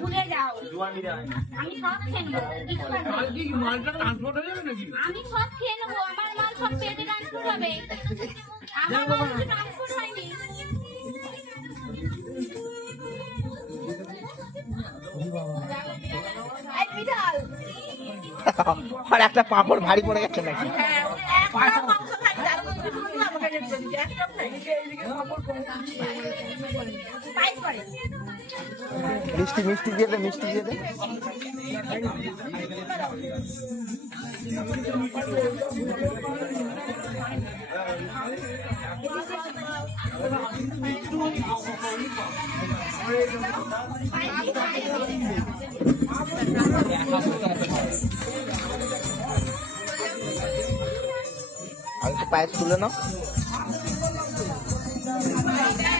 ভুলে যাও আমি সব খেয়ে নেবো আমি সব খেয়ে নেবো আমার মাল সব পেটে ট্রান্সফার হবে আমার মাল ট্রান্সফার হয়নি আর একটা পাঁপড় ভারী পড়ে গেছে নাকি? মিষ্টি মিষ্টি দিয়ে দে, মিষ্টি দিয়ে দে। আমি তো পায়েস তুলে নাও।